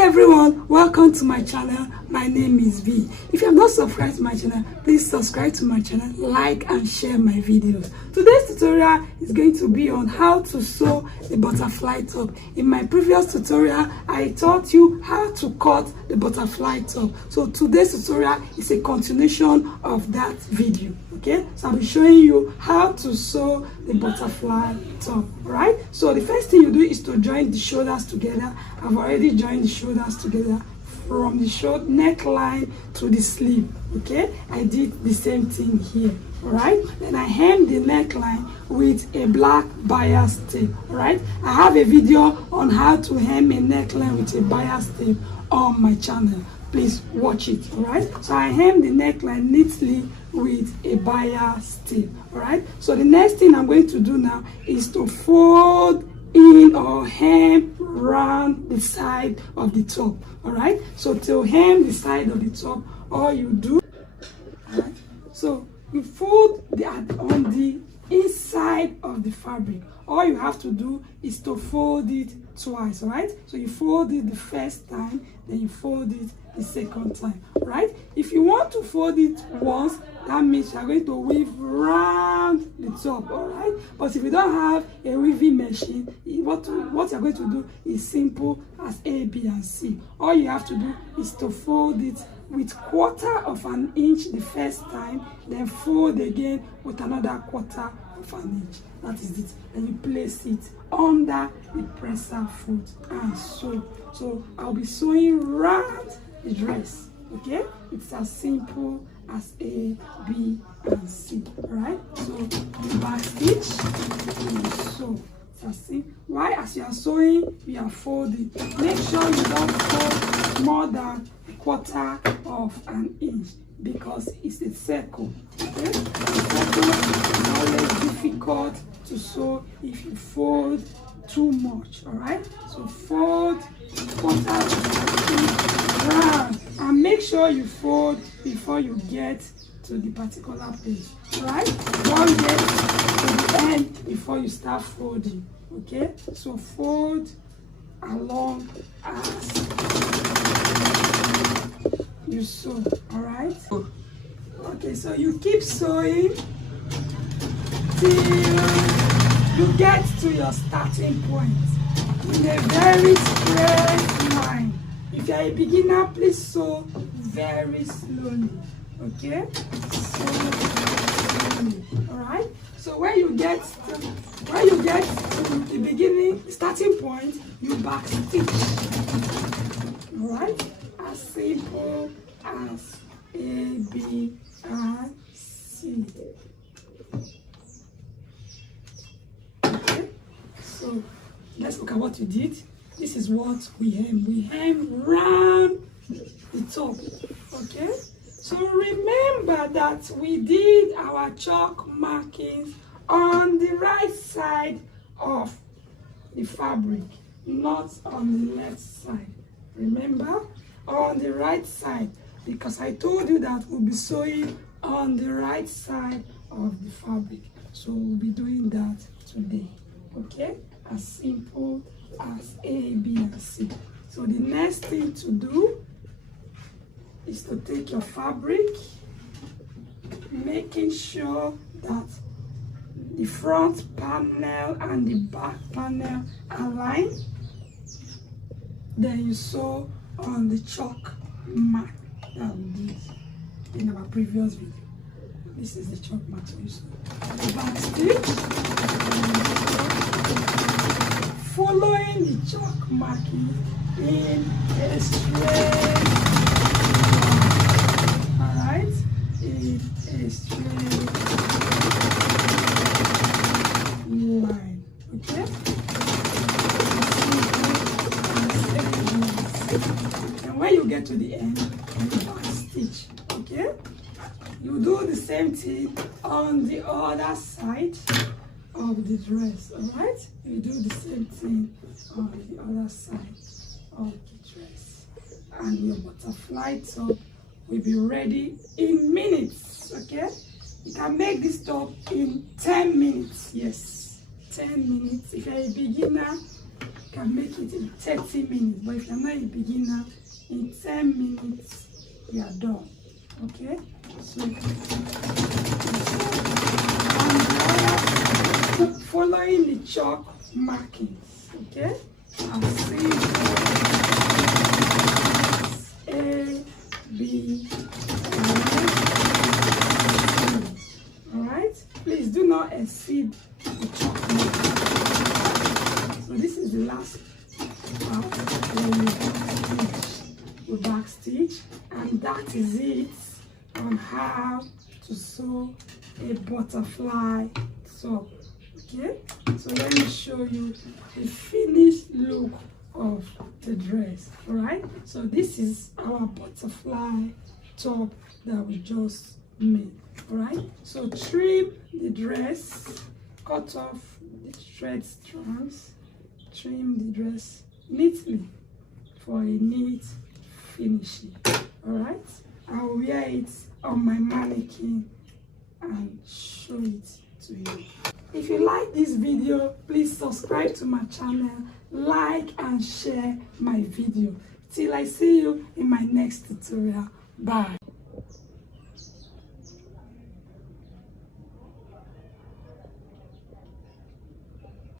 Hi everyone, welcome to my channel. My name is V. If you have not subscribed to my channel, please subscribe to my channel, like and share my videos. Today's tutorial is going to be on how to sew a butterfly top. In my previous tutorial, I taught you how to cut the butterfly top. So today's tutorial is a continuation of that video. Okay, so I'll be showing you how to sew the butterfly top. Right, so the first thing you do is to join the shoulders together. I've already joined the shoulders together from the short neckline to the sleeve. Okay, I did the same thing here. All right, then I hem the neckline with a black bias tape. All right, I have a video on how to hem a neckline with a bias tape on my channel. Please watch it. All right, so I hem the neckline neatly with a bias tape. All right, so the next thing I'm going to do now is to fold in or hem round the side of the top. All right, so to hem the side of the top, all you do, all right, so you fold on the inside of the fabric. All you have to do is to fold it twice. All right, so you fold it the first time, then you fold it the second time. Right, if you want to fold it once, that means you are going to weave round the top. All right, but if you don't have a weaving machine, what you're going to do is simple as A, B and C. All you have to do is to fold it with 1/4 of an inch the first time, then fold again with another 1/4 of an inch. That is it. Then you place it under the presser foot and sew. So I'll be sewing round the dress. Okay, it's as simple as A, B and C. Alright, so the back stitch and sew. Why, as you are sewing, you are folding. Make sure you don't fold more than 1/4 of an inch because it's a circle. Okay, the circle is always difficult to sew if you fold too much. All right, so fold 1/4 of an inch round and make sure you fold before you get to the particular place. Right, don't get to the end before you start folding. Okay, so fold along as you sew. All right, okay, so you keep sewing till you get to your starting point in a very straight line. If you are a beginner, please sew very slowly. Okay, so slowly. All right, so when you get to the beginning, starting point, you back stitch. All right, as simple as A, B and C. Okay, so let's look at what you did. This is what we hem. We hem round the top. Okay, so remember that we did our chalk markings on the right side of the fabric, not on the left side. Remember, on the right side, because I told you that we'll be sewing on the right side of the fabric. So we'll be doing that today. Okay, as simple as A, B and C. So the next thing to do is to take your fabric, making sure that the front panel and the back panel align. Then you sew on the chalk mark that we did in our previous video. This is the chalk mark. So you sew the back stitch, following the chalk marking in a straight line. All right, in a straight line. Okay, and when you get to the end, you back stitch. Okay, you do the same thing on the other side of the dress. All right, you do the same thing on the other side of the dress, and your butterfly top will be ready in minutes. Okay, you can make this top in 10 minutes. Yes, 10 minutes. If you're a beginner, can make it in 30 minutes. But if you're not a beginner, in 10 minutes, you are done. Okay? So, following the chalk markings. Okay? I'll see A, B, alright? Please do not exceed the chalk marking. So this is the last part where we back stitch, and that is it on how to sew a butterfly top. Okay, so let me show you the finished look of the dress. All right, so this is our butterfly top that we just made. All right, so trim the dress, cut off the thread strands, trim the dress neatly for a neat finishing. All right, I'll wear it on my mannequin and show it to you. If you like this video, please subscribe to my channel, like and share my video. Till I see you in my next tutorial. Bye.